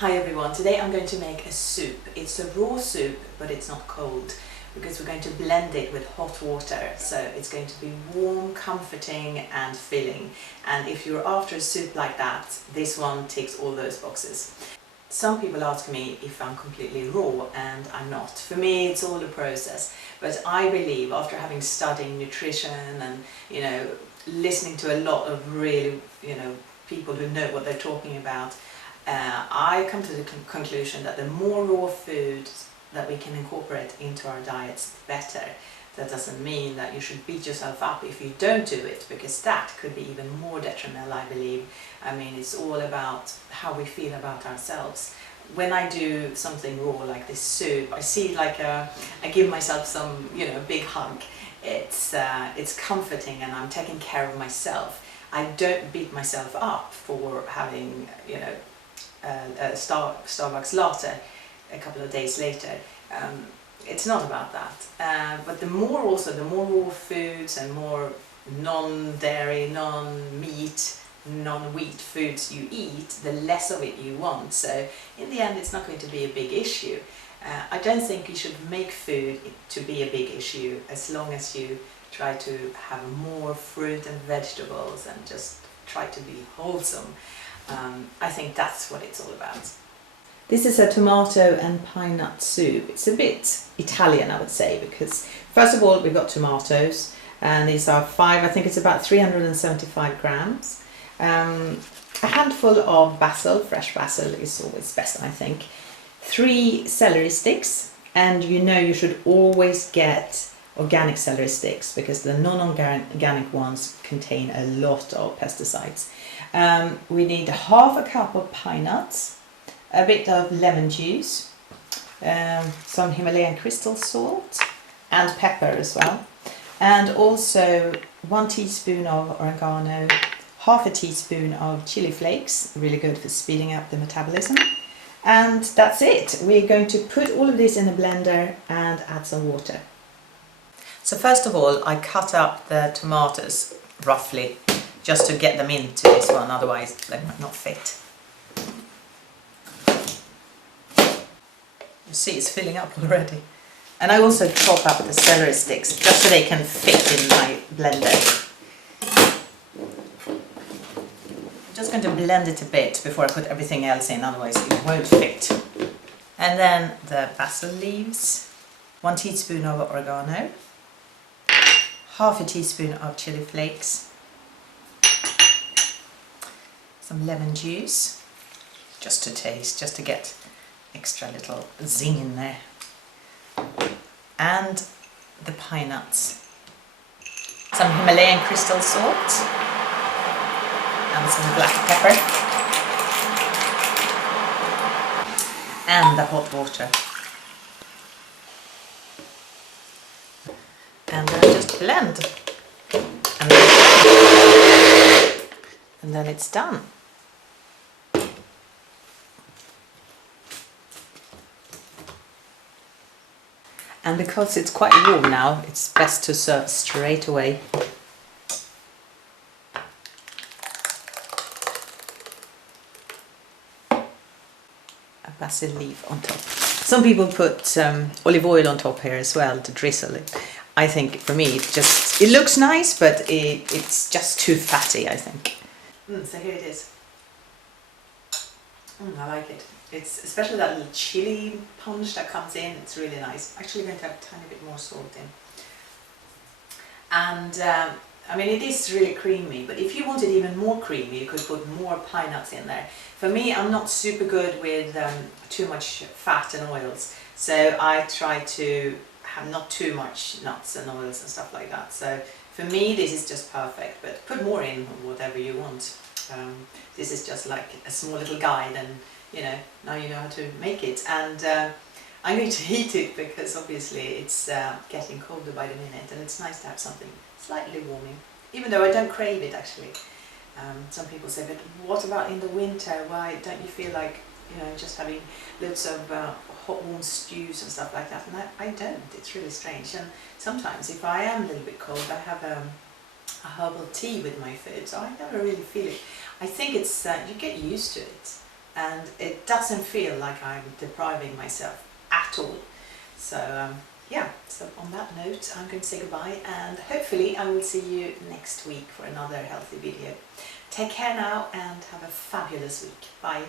Hi everyone, today I'm going to make a soup. It's a raw soup, but it's not cold because we're going to blend it with hot water. So it's going to be warm, comforting and filling. And if you're after a soup like that, this one ticks all those boxes. Some people ask me if I'm completely raw, and I'm not. For me it's all a process, but I believe after having studied nutrition and listening to a lot of really people who know what they're talking about, I come to the conclusion that the more raw foods that we can incorporate into our diets, the better. That doesn't mean that you should beat yourself up if you don't do it, because that could be even more detrimental, I believe. I mean, it's all about how we feel about ourselves. When I do something raw like this soup, I see I give myself some, big hug. It's comforting and I'm taking care of myself. I don't beat myself up for having, a Starbucks latte a couple of days later. It's not about that. But the more raw foods and more non-dairy, non-meat, non-wheat foods you eat, the less of it you want. So in the end it's not going to be a big issue. I don't think you should make food to be a big issue as long as you try to have more fruit and vegetables and just try to be wholesome. I think that's what it's all about. This is a tomato and pine nut soup. It's a bit Italian, I would say, because first of all we've got tomatoes, and these are I think it's about 375 grams. A handful of basil, fresh basil is always best, I think. 3 celery sticks, and you should always get organic celery sticks because the non-organic ones contain a lot of pesticides. We need half a cup of pine nuts, a bit of lemon juice, some Himalayan crystal salt and pepper as well, and also 1 teaspoon of oregano, half a teaspoon of chili flakes, really good for speeding up the metabolism. And that's it. We're going to put all of this in a blender and add some water. So first of all, I cut up the tomatoes roughly just to get them into this one, otherwise they might not fit. You see it's filling up already. And I also chop up the celery sticks just so they can fit in my blender. I'm just going to blend it a bit before I put everything else in, otherwise it won't fit. And then the basil leaves, 1 teaspoon of oregano, half a teaspoon of chili flakes, some lemon juice, just to taste, just to get extra little zing in there, and the pine nuts, some Himalayan crystal salt, and some black pepper, and the hot water. And then just blend, and then it's done. And because it's quite warm now, it's best to serve straight away. A basil leaf on top. Some people put olive oil on top here as well to drizzle it. I think for me it looks nice, but it's just too fatty, I think. So here it is. I like it. It's especially that little chili punch that comes in. It's really nice. Actually going to have a tiny bit more salt in. And I mean, it is really creamy, but if you want it even more creamy, you could put more pine nuts in there. For me, I'm not super good with too much fat and oils, so I try to have not too much nuts and oils and stuff like that. So for me, this is just perfect, but put more in whatever you want. This is just like a small little guide, and now you know how to make it. And I'm going to heat it because obviously it's getting colder by the minute, and it's nice to have something slightly warming, even though I don't crave it actually. Some people say, but what about in the winter? Why don't you feel like just having loads of hot warm stews and stuff like that? And I don't. It's really strange. And sometimes if I am a little bit cold, I have a herbal tea with my food, so I never really feel it. I think it's you get used to it. and it doesn't feel like I'm depriving myself at all. So yeah, so on that note I'm going to say goodbye, and hopefully I will see you next week for another healthy video. Take care now and have a fabulous week. Bye.